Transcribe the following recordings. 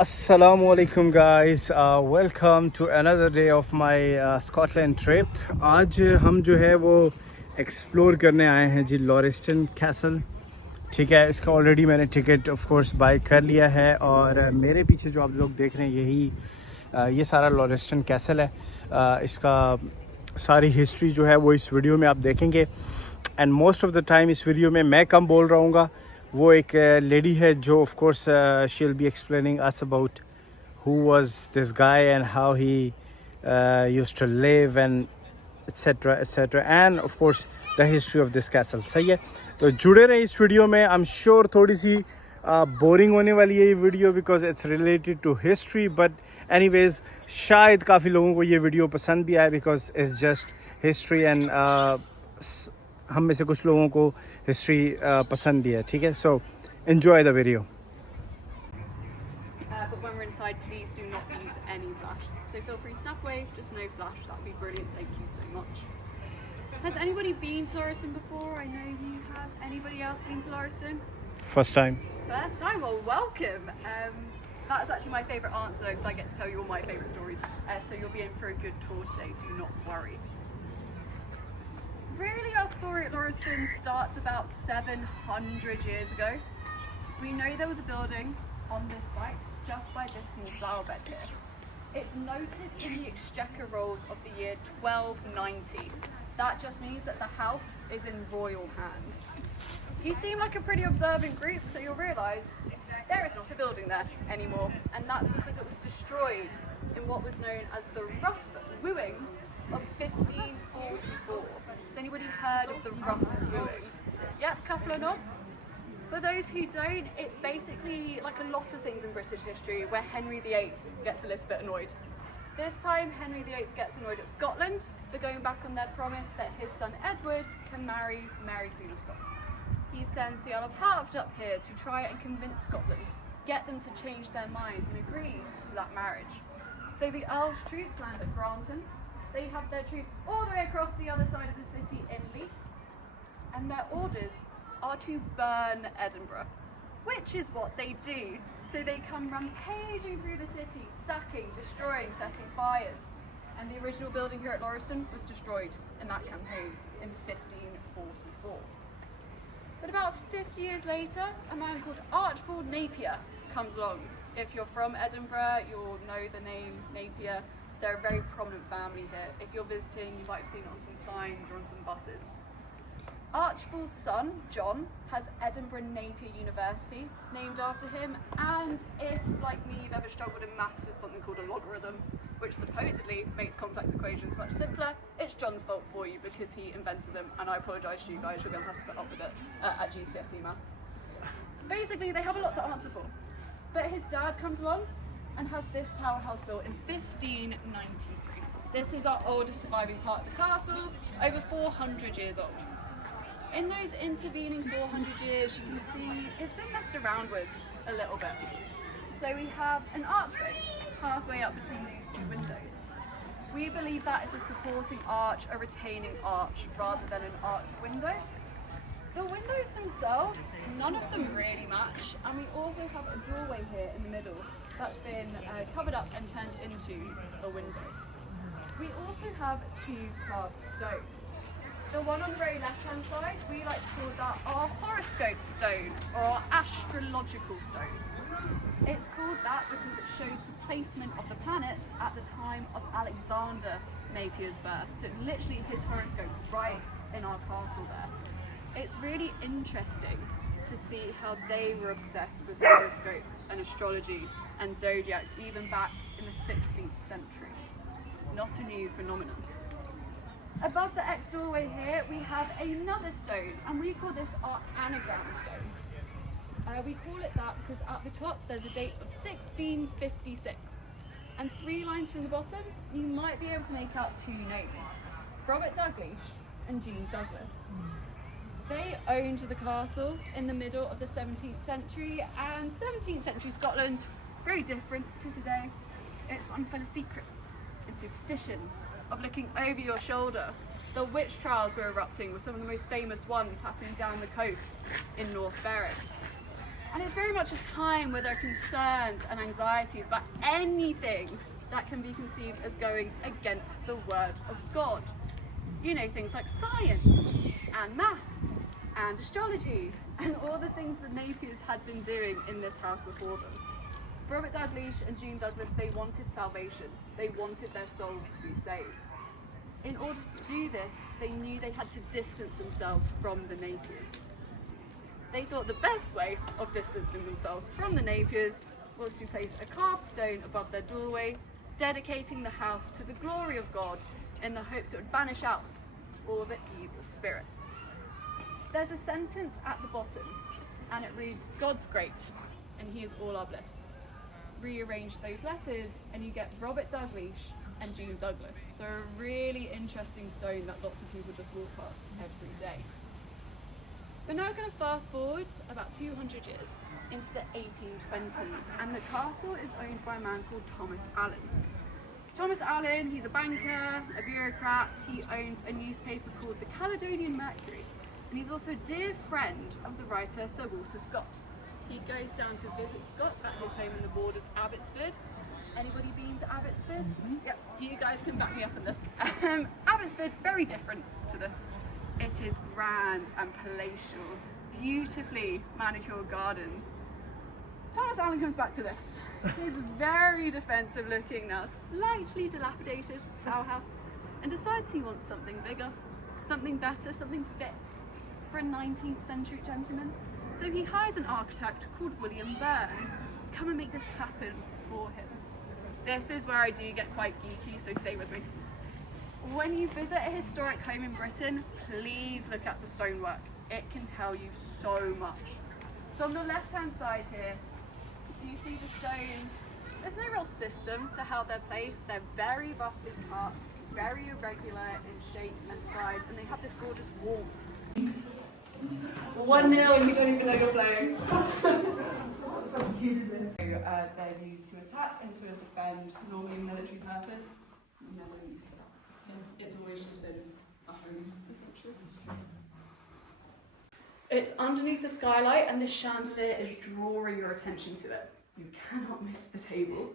Assalamu alaikum guys, welcome to another day of my Scotland trip. आज हम जो है वो एक्सप्लोर करने आए हैं जी लॉरिस्टन कैसल. ठीक है, इसका ऑलरेडी मैंने टिकट ऑफ कोर्स बाय कर लिया है और मेरे पीछे जो आप लोग देख रहे हैं ये सारा लॉरिस्टन कैसल है. इसका सारी हिस्ट्री जो है वो इस वीडियो में आप देखेंगे and most of the time इस वीडियो में मैं कम बोल रहा हूँगा. वो एक लेडी है जो of course she will be explaining us about who was this guy and how he used to live and etc and of course the history of this castle. सही है, तो जुड़े रहे इस वीडियो में. आई एम श्योर थोड़ी सी boring होने वाली है ये video because it's related to history, but anyways शायद काफ़ी लोगों को ये वीडियो पसंद भी आए because it's just history and हम में से कुछ लोगों को हिस्ट्री पसंद भी है. ठीक है, so enjoy the video. But when we're inside, please do not use any flash. So feel free to snap away, just no flash. That would be brilliant. Thank you so much. Has anybody been to Lauriston before? I know you have. Anybody else been to Lauriston? First time. First time? Well, welcome. That's actually my favourite answer because I get to tell you all my favourite stories. So you'll be in for a good tour today. Do not worry. Really, our story at Lauriston starts about 700 years ago. We know there was a building on this site just by this small flower bed here. It's noted in the exchequer rolls of the year 1290. That just means that the house is in royal hands. You seem like a pretty observant group, so you'll realise there is not a building there anymore, and that's because it was destroyed in what was known as the Rough Wooing of 1544. Has anybody heard of the Rough Wooing? Yep, couple of nods. For those who don't, it's basically like a lot of things in British history where Henry VIII gets a little bit annoyed. This time, Henry VIII gets annoyed at Scotland for going back on their promise that his son Edward can marry Mary Queen of Scots. He sends the Earl of Hertford up here to try and convince Scotland, get them to change their minds and agree to that marriage. So the Earl's troops land at Granton. They have their troops all the way across the other side of the city in Leith, and their orders are to burn Edinburgh, which is what they do. So they come rampaging through the city, sacking, destroying, setting fires. And the original building here at Lauriston was destroyed in that campaign in 1544. But about 50 years later, a man called Archibald Napier comes along. If you're from Edinburgh, you'll know the name Napier. They're a very prominent family here. If you're visiting, you might have seen it on some signs or on some buses. Archibald's son, John, has Edinburgh Napier University named after him, and if, like me, you've ever struggled in maths with something called a logarithm, which supposedly makes complex equations much simpler, it's John's fault for you because he invented them, and I apologise to you guys, you're going to have to put up with it at GCSE maths. Basically, they have a lot to answer for. But his dad comes along and has this tower house built in 1593. This is our oldest surviving part of the castle, over 400 years old. In those intervening 400 years, you can see it's been messed around with a little bit. So we have an archway halfway up between these two windows. We believe that is a supporting arch, a retaining arch, rather than an arched window. The windows themselves, none of them really match, and we also have a doorway here in the middle that's been covered up and turned into a window. We also have two carved stones. The one on the very left-hand side, we like to call that our horoscope stone or our astrological stone. It's called that because it shows the placement of the planets at the time of Alexander Napier's birth. So it's literally his horoscope right in our castle there. It's really interesting to see how they were obsessed with horoscopes and astrology and zodiacs even back in the 16th century. Not a new phenomenon. Above the X doorway here, we have another stone, and we call this our anagram stone. We call it that because at the top there's a date of 1656, and 3 lines from the bottom, you might be able to make out 2 names: Robert Douglas and Jean Douglas. They owned the castle in the middle of the 17th century, and 17th century Scotland, very different to today. It's one full of secrets and superstition, of looking over your shoulder. The witch trials were erupting were some of the most famous ones happening down the coast in North Berwick. And it's very much a time where there are concerns and anxieties about anything that can be conceived as going against the word of God. You know, things like science and maths and astrology and all the things the Napiers had been doing in this house before them. Robert Dalgleish and Jean Douglas, they wanted salvation. They wanted their souls to be saved. In order to do this, they knew they had to distance themselves from the Napiers. They thought the best way of distancing themselves from the Napiers was to place a carved stone above their doorway, dedicating the house to the glory of God in the hopes it would banish out all the evil spirits. There's a sentence at the bottom, and it reads, "God's great, and he is all our bliss." Rearrange those letters and you get Robert Dalgleish and Jean Douglas. So a really interesting stone that lots of people just walk past every day. We're now going to fast forward about 200 years into the 1820s, and the castle is owned by a man called Thomas Allen. Thomas Allen, he's a banker, a bureaucrat. He owns a newspaper called the Caledonian Mercury, and he's also a dear friend of the writer Sir Walter Scott. He goes down to visit Scott at his home in the Borders, Abbotsford. Anybody been to Abbotsford? Yep, you guys can back me up on this. Abbotsford, very different to this. It is grand and palatial, beautifully manicured gardens. Thomas Allen comes back to this. His very defensive looking, now slightly dilapidated tower house, and decides he wants something bigger, something better, something fit for a 19th century gentleman. So he hires an architect called William Byrne to come and make this happen for him. This is where I do get quite geeky, so stay with me. When you visit a historic home in Britain, please look at the stonework. It can tell you so much. So on the left-hand side here, you see the stones. There's no real system to how they're placed. They're very roughly cut, very irregular in shape and size, and they have this gorgeous warmth. 1-0 if you don't even know you're playing. They're used to attack and to defend, normally military purpose. Never used for that. It's always just been a home, essentially. It's underneath the skylight, and this chandelier is drawing your attention to it. You cannot miss the table.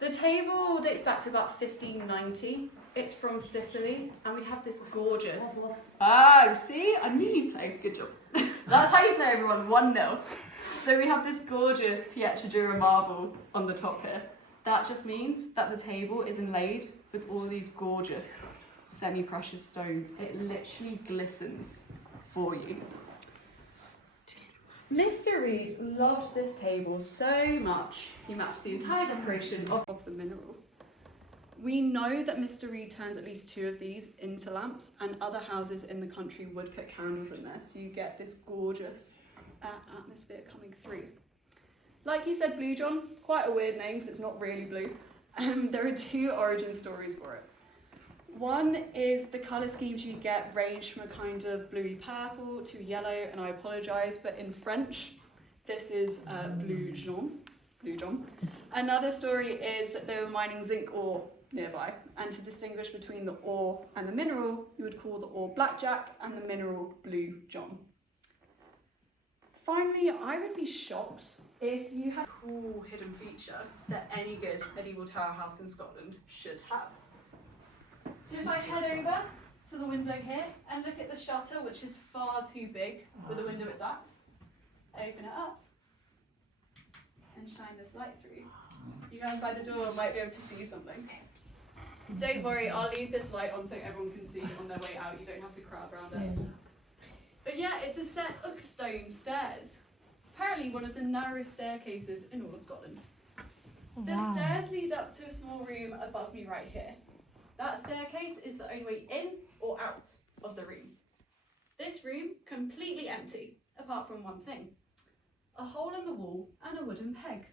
The table dates back to about 1590. It's from Sicily, and we have this gorgeous... Oh, see? I knew you'd play. Good job. That's how you play, everyone. 1-0. So we have this gorgeous Pietra marble on the top here. That just means that the table is inlaid with all these gorgeous semi-precious stones. It literally glistens for you. Mr. Reed loved this table so much, he matched the entire decoration of the mineral. We know that Mr. Reed turns at least 2 of these into lamps, and other houses in the country would put candles in there, so you get this gorgeous atmosphere coming through. Like you said, Blue John, quite a weird name because it's not really blue. There are 2 origin stories for it. One is the colour schemes you get range from a kind of bluey purple to yellow, and I apologise, but in French, this is Blue John. Another story is that they were mining zinc ore nearby, and to distinguish between the ore and the mineral, you would call the ore blackjack and the mineral Blue John. Finally, I would be shocked if you had a cool hidden feature that any good medieval tower house in Scotland should have. So if I head over to the window here and look at the shutter, which is far too big for the window it's at, open it up and shine this light through. You guys by the door might be able to see something. Don't worry, I'll leave this light on so everyone can see on their way out. You don't have to crowd around it. But yeah, it's a set of stone stairs. Apparently one of the narrowest staircases in all of Scotland. The stairs lead up to a small room above me right here. That staircase is the only way in or out of the room. This room completely empty, apart from one thing. A hole in the wall and a wooden peg.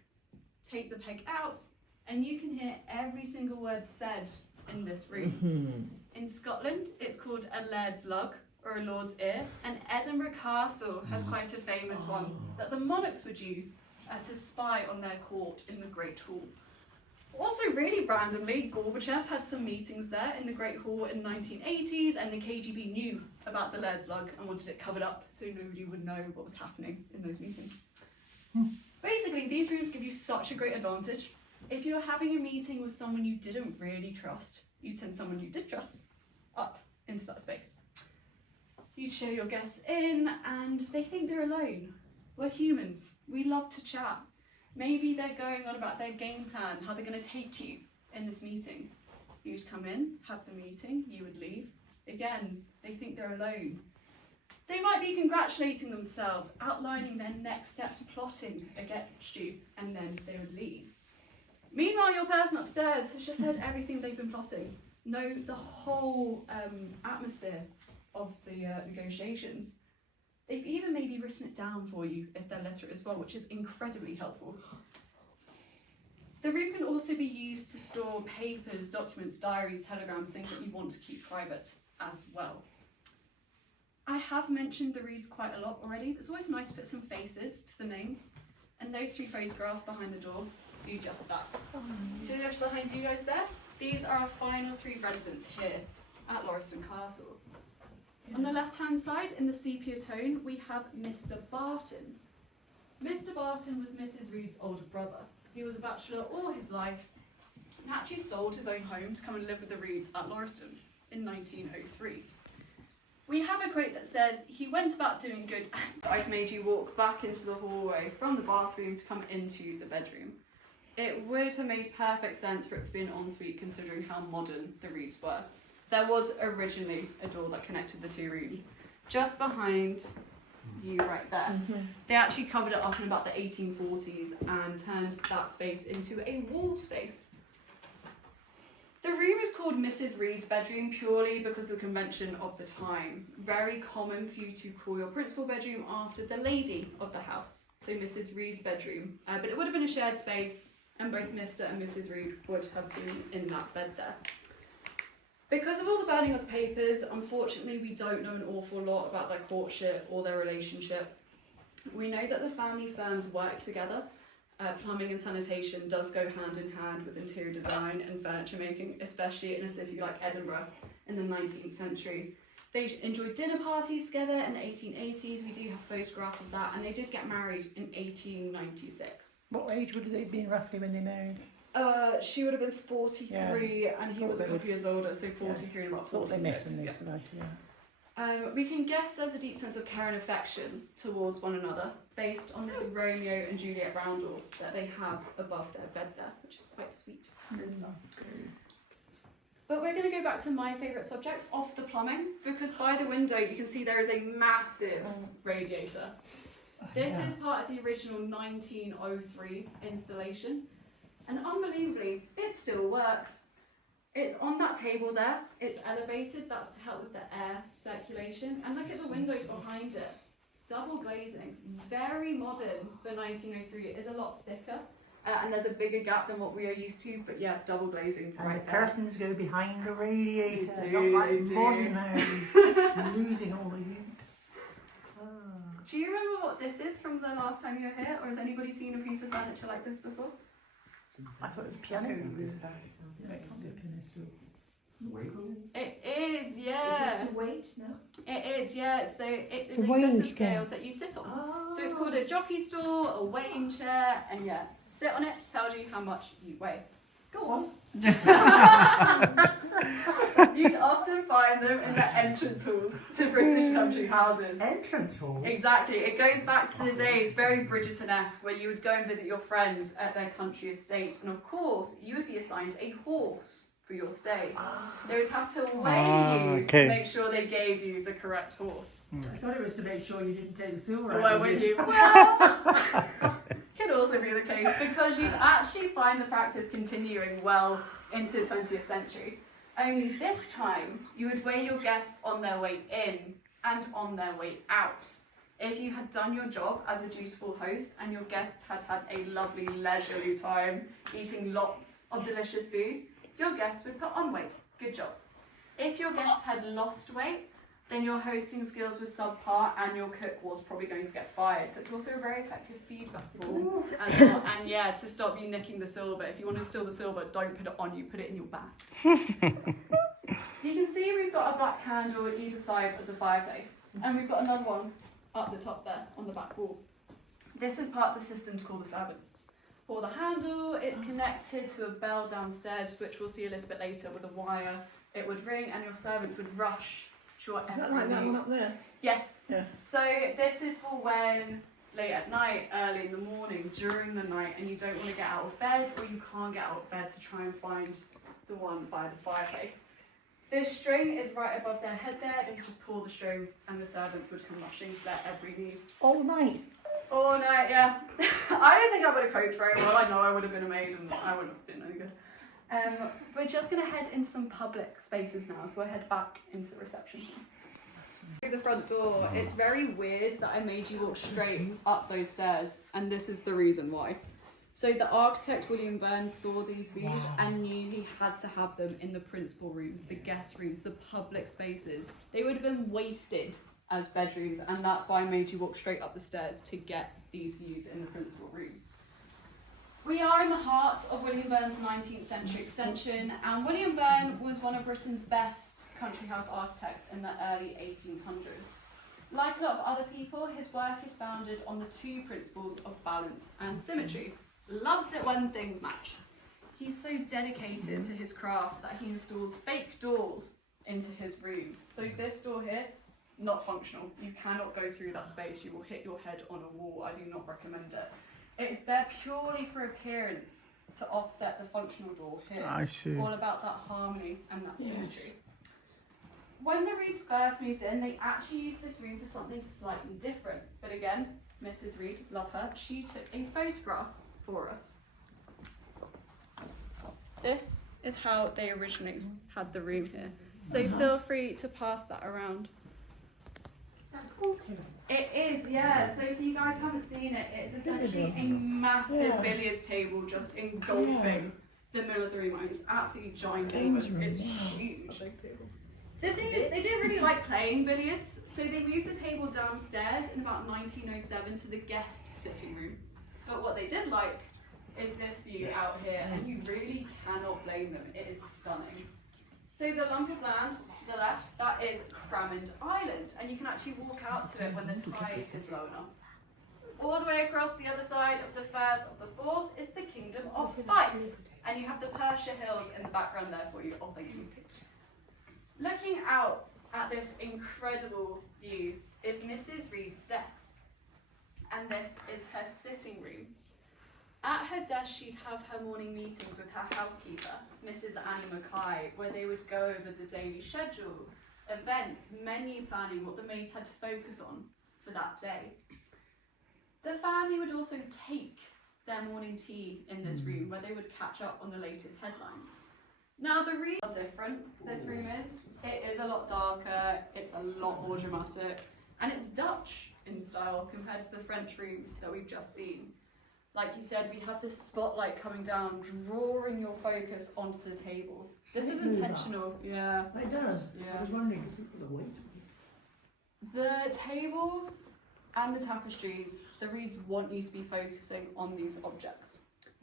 Take the peg out and you can hear every single word said in this room. In Scotland, it's called a laird's lug, or a lord's ear, and Edinburgh Castle has quite a famous one that the monarchs would use to spy on their court in the Great Hall. Also, really randomly, Gorbachev had some meetings there in the Great Hall in the 1980s, and the KGB knew about the laird's lug and wanted it covered up so nobody would know what was happening in those meetings. Basically, these rooms give you such a great advantage. If you're having a meeting with someone you didn't really trust, you'd send someone you did trust up into that space. You'd show your guests in and they think they're alone. We're humans, we love to chat. Maybe they're going on about their game plan, how they're going to take you in this meeting. You'd come in, have the meeting, you would leave. Again, they think they're alone. They might be congratulating themselves, outlining their next steps, plotting against you, and then they would leave. Meanwhile, your person upstairs has just heard everything they've been plotting, know the whole atmosphere of the negotiations. They've even maybe written it down for you if they're literate as well, which is incredibly helpful. The room can also be used to store papers, documents, diaries, telegrams, things that you want to keep private as well. I have mentioned the reeds quite a lot already. It's always nice to put some faces to the names, and those 3 photographs behind the door do just that. So just behind you guys there, these are our final 3 residents here at Lauriston Castle. On the left-hand side, in the sepia tone, we have Mr. Barton. Mr. Barton was Mrs. Reed's older brother. He was a bachelor all his life and actually sold his own home to come and live with the Reeds at Lauriston in 1903. We have a quote that says, "He went about doing good." I've made you walk back into the hallway from the bathroom to come into the bedroom. It would have made perfect sense for it to be an ensuite considering how modern the Reeds were. There was originally a door that connected the 2 rooms, just behind you right there. They actually covered it up in about the 1840s and turned that space into a wall safe. The room is called Mrs. Reed's bedroom purely because of the convention of the time. Very common for you to call your principal bedroom after the lady of the house, so Mrs. Reed's bedroom. But it would have been a shared space, and both Mr. and Mrs. Reed would have been in that bed there. Because of all the burning of the papers, unfortunately we don't know an awful lot about their courtship or their relationship. We know that the family firms work together. Plumbing and sanitation does go hand in hand with interior design and furniture making, especially in a city like Edinburgh in the 19th century. They enjoyed dinner parties together in the 1880s. We do have photographs of that, and they did get married in 1896. What age would they have been roughly when they married? She would have been 43 and he was a couple years older, so 43 and about 46. They met when they we can guess there's a deep sense of care and affection towards one another based on this Romeo and Juliet roundel that they have above their bed there, which is quite sweet. But we're going to go back to my favourite subject, off the plumbing, because by the window you can see there is a massive radiator. This is part of the original 1903 installation, and unbelievably, it still works. It's on that table there, it's elevated, that's to help with the air circulation, and look at the windows behind it. Double glazing, very modern for 1903. It is a lot thicker, and there's a bigger gap than what we are used to, but yeah, double glazing and right the there. curtains go behind the radiator, They not do, like they modern do. now, losing all the heat. Do you remember what this is from the last time you were here, or has anybody seen a piece of furniture like this before? I thought it was piano. It is, yeah. Is this a weight? No. It is, yeah. So it is a a set weighing of scales that you sit on. Oh. So it's called a jockey stool, a weighing chair, and yeah, sit on it, tells you how much you weigh. Go on. You'd often find them in the entrance halls to British country houses. Entrance hall? Exactly. It goes back to the days, very Bridgerton-esque, where you would go and visit your friend at their country estate, and of course, you would be assigned a horse for your stay. They would have to weigh you to make sure they gave you the correct horse. I thought it was to make sure you didn't take the silver Well, out with you. Well, could also be the case, because you'd actually find the practice continuing well into the 20th century. Only this time, you would weigh your guests on their way in and on their way out. If you had done your job as a dutiful host and your guest had had a lovely leisurely time eating lots of delicious food, your guest would put on weight. Good job. If your guest had lost weight, then your hosting skills were subpar and your cook was probably going to get fired. So it's also a very effective feedback form as well. And yeah, to stop you nicking the silver. If you want to steal the silver, don't put it on you, put it in your bags. You can see we've got a black candle either side of the fireplace. And we've got another one up the top there on the back wall. This is part of the system to call the servants. For the handle, it's connected to a bell downstairs, which we'll see a little bit later with a wire. It would ring and your servants would rush to Is that whatever like that need. one up there? Yes. Yeah. So this is for when late at night, early in the morning, during the night, and you don't want to get out of bed, or you can't get out of bed to try and find the one by the fireplace. This string is right above their head there. They just pull the string and the servants would come rushing to their every need. All night. All night, yeah. I don't think I would have coped very well. I know I would have been a maid and I would have been any good. We're just going to head into some public spaces now, so I head back into the reception. Through the front door, it's very weird that I made you walk straight up those stairs, and this is the reason why. So the architect William Burns saw these views and knew he had to have them in the principal rooms, the guest rooms, the public spaces. They would have been wasted as bedrooms, and that's why I made you walk straight up the stairs to get these views in the principal room. We are in the heart of William Burns' 19th century extension, and William Burn was one of Britain's best country house architects in the early 1800s. Like a lot of other people, his work is founded on the two principles of balance and symmetry. Loves it when things match. He's so dedicated to his craft that he installs fake doors into his rooms. So this door here, not functional. You cannot go through that space. You will hit your head on a wall. I do not recommend it. It's there purely for appearance to offset the functional door here. I see. All about that harmony and that symmetry. When the Reeds first moved in, they actually used this room for something slightly different. But again, Mrs. Reed, love her, she took a photograph for us. This is how they originally had the room here. So feel free to pass that around. It is, yeah. So if you guys haven't seen it, it's essentially a massive billiards table just engulfing the middle of the room. It's absolutely ginormous. It's huge. The thing is, they didn't really like playing billiards, so they moved the table downstairs in about 1907 to the guest sitting room. But what they did like is this view out here, and you really cannot blame them. It is stunning. So the lump of land to the left, that is Cramond Island, and you can actually walk out to it when the tide is low enough. All the way across the other side of the Firth of the Forth is the Kingdom of Fife, and you have the Perthshire Hills in the background there for you. Oh, thank you. Looking out at this incredible view is Mrs. Reed's desk, and this is her sitting room. At her desk, she'd have her morning meetings with her housekeeper, Mrs. Annie Mackay, where they would go over the daily schedule, events, menu planning, what the maids had to focus on for that day. The family would also take their morning tea in this room, where they would catch up on the latest headlines. Now the room is different, this room is. It is a lot darker, it's a lot more dramatic, and it's Dutch in style compared to the French room that we've just seen. Like you said, we have this spotlight coming down, drawing your focus onto the table. This is intentional, yeah. It does. Yeah. I was wondering if people are waiting. The table and the tapestries, the Reeds want you to be focusing on these objects.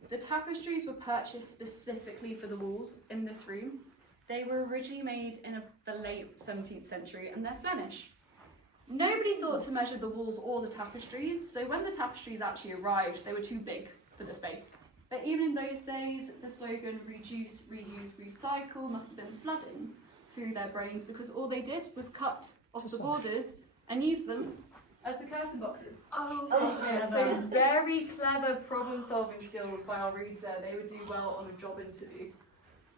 The tapestries were purchased specifically for the walls in this room. They were originally made in the late 17th century, and they're Flemish. Nobody thought to measure the walls or the tapestries, so when the tapestries actually arrived, they were too big for the space. But even in those days, the slogan reduce, reuse, recycle must have been flooding through their brains, because all they did was cut off the borders and use them as the curtain boxes. Yeah, so very clever problem-solving skills by our Reeds there. They would do well on a job interview.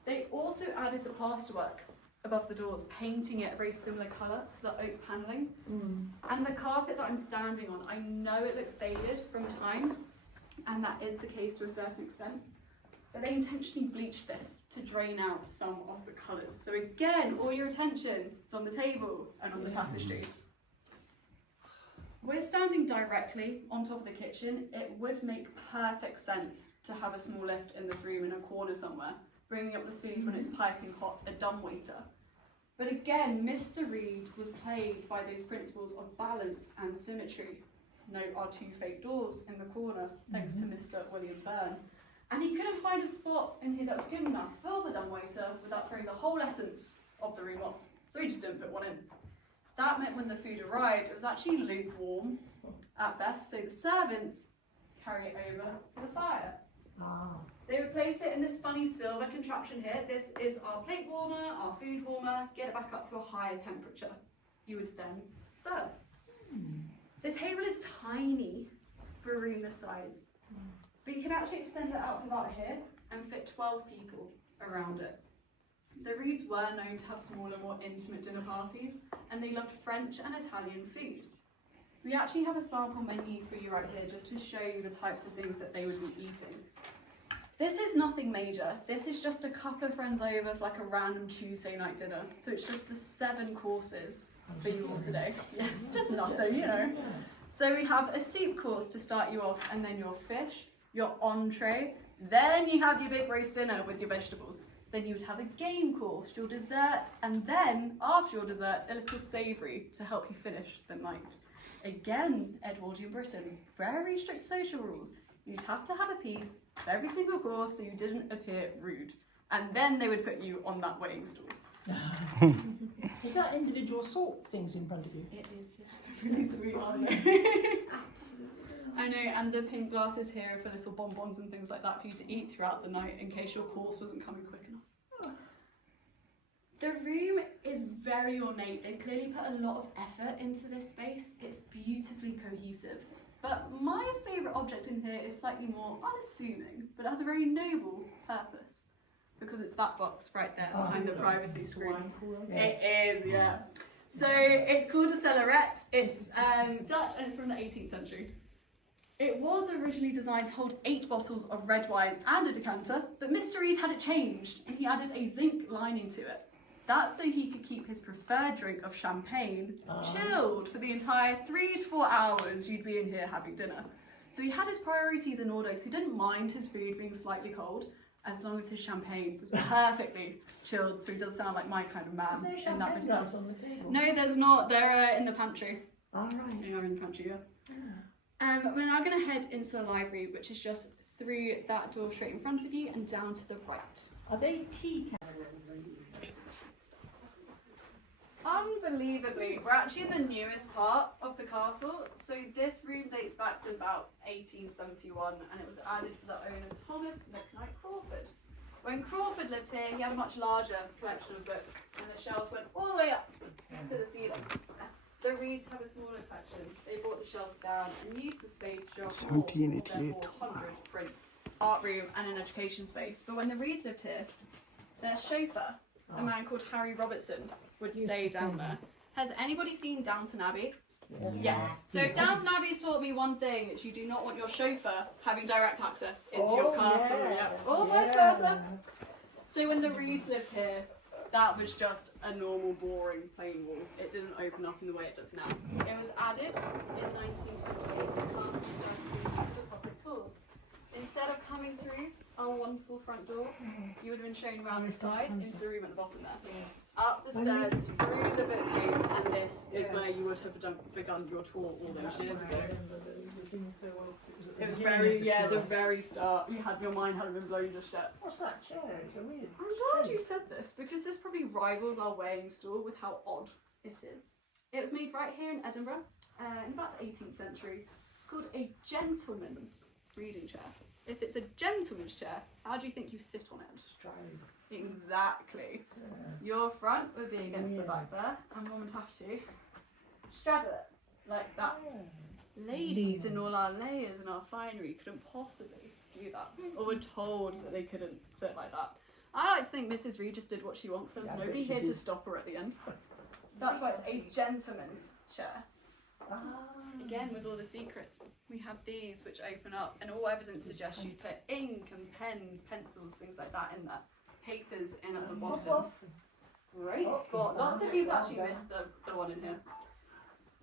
They also added the plasterwork above the doors, painting it a very similar colour to the oak panelling. And the carpet that I'm standing on, I know it looks faded from time, and that is the case to a certain extent, but they intentionally bleached this to drain out some of the colours. So again, all your attention is on the table and on the tapestries. We're standing directly on top of the kitchen. It would make perfect sense to have a small lift in this room in a corner somewhere, bringing up the food when it's piping hot, a dumbwaiter. But again, Mr. Reed was plagued by those principles of balance and symmetry. Note our two fake doors in the corner, thanks to Mr. William Burn. And he couldn't find a spot in here that was good enough for the dumbwaiter without throwing the whole essence of the room off. So he just didn't put one in. That meant when the food arrived, it was actually lukewarm at best, so the servants carry it over to the fire. Ah. They would place it in this funny silver contraption here. This is our plate warmer, our food warmer, get it back up to a higher temperature. You would then serve. The table is tiny for a room this size, but you can actually extend it out to about here and fit 12 people around it. The Reeds were known to have smaller, more intimate dinner parties, and they loved French and Italian food. We actually have a sample menu for you right here just to show you the types of things that they would be eating. This is nothing major. This is just a couple of friends over for like a random Tuesday night dinner. So it's just the 7 courses for you all today. Yeah, it's just nothing, you know. So we have a soup course to start you off, and then your fish, your entree, then you have your big roast dinner with your vegetables. Then you would have a game course, your dessert, and then after your dessert, a little savoury to help you finish the night. Again, Edwardian Britain, very strict social rules. You'd have to have a piece of every single course so you didn't appear rude. And then they would put you on that weighing stool. Is that individual salt things in front of you? It is, yeah. Really sweet, aren't they? Absolutely. I know, and the pink glasses here are for little bonbons and things like that for you to eat throughout the night in case your course wasn't coming quick enough. The room is very ornate. They've clearly put a lot of effort into this space. It's beautifully cohesive. But my favourite object in here is slightly more unassuming, but it has a very noble purpose. Because it's that box right there behind the privacy screen. It is, yeah. So it's called a cellaret. It's Dutch and it's from the 18th century. It was originally designed to hold 8 bottles of red wine and a decanter, but Mr. Reed had it changed and he added a zinc lining to it. That's so he could keep his preferred drink of champagne chilled for the entire 3 to 4 hours you'd be in here having dinner. So he had his priorities in order, so he didn't mind his food being slightly cold, as long as his champagne was perfectly chilled, so he does sound like my kind of man There's no in that champagne respect. glass on the table. No, there's not. They're in the pantry. All right. They are in the pantry, yeah. We're now going to head into the library, which is just through that door straight in front of you and down to the right. Are they tea cans? Unbelievably, we're actually in the newest part of the castle. So this room dates back to about 1871 and it was added for the owner Thomas McKnight Crawford. When Crawford lived here, he had a much larger collection of books and the shelves went all the way up to the ceiling. The Reeds have a smaller collection. They brought the shelves down and used the space to show more of their 400 prints. Art room and an education space. But when the Reeds lived here, their chauffeur, a man called Harry Robertson, would stay down there. Has anybody seen Downton Abbey? Yeah. So if Downton Abbey's taught me one thing, it's you do not want your chauffeur having direct access into your castle. Yeah. Or vice versa. So when the Reeds lived here, that was just a normal, boring, plain wall. It didn't open up in the way it does now. It was added in 1928. The castle started being used for public tours. Instead of coming through our wonderful front door, you would have been shown around the side into the room at the bottom there. Up the stairs, through the bookcase, and this is where you would have begun your tour all those years ago. It was very, the very start. Your mind hadn't been blown just yet. What's that chair? It's a weird I'm glad you said this, because this probably rivals our weighing stool with how odd it is. It was made right here in Edinburgh, in about the 18th century. It's called a gentleman's reading chair. If it's a gentleman's chair, how do you think you sit on it? Straight. Exactly. Your front would be against the back there, and one would have to straddle it like that. Ladies in all our layers and our finery couldn't possibly do that, or were told that they couldn't sit like that. I like to think Mrs. Reed just did what she wants, so there's nobody here to stop her at the end. That's why it's a gentleman's chair. Again, with all the secrets, we have these which open up, and all evidence suggests you'd put ink and pens, pencils, things like that in there. Papers in at the bottom. Great spot. Lots of people actually missed the one in here.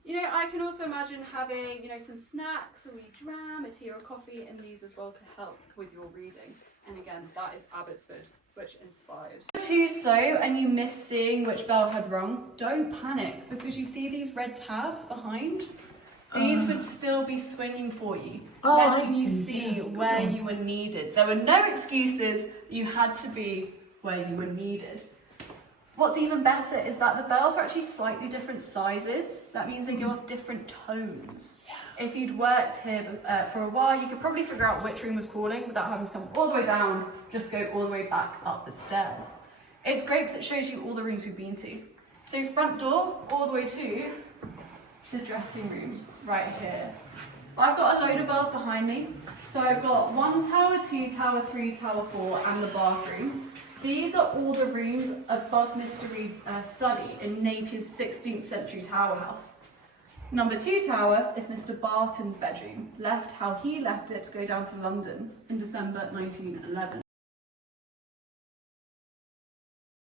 You know, I can also imagine having, some snacks, a wee dram, a tea or coffee in these as well to help with your reading. And again, that is Abbotsford, which inspired. If you're too slow and you miss seeing which bell had rung, don't panic, because you see these red tabs behind? These would still be swinging for you, letting you see where you were needed. There were no excuses, you had to be where you were needed. What's even better is that the bells are actually slightly different sizes. That means they give off different tones. if you'd worked here for a while, you could probably figure out which room was calling without having to come all the way down, just go all the way back up the stairs. It's great because it shows you all the rooms we've been to. So front door, all the way to the dressing room, right here. I've got a load of bells behind me. So I've got 1 tower, 2 tower, 3 tower, 4, and the bathroom. These are all the rooms above Mr. Reed's study in Napier's 16th century tower house. Number 2 tower is Mr. Barton's bedroom, left how he left it to go down to London in December 1911.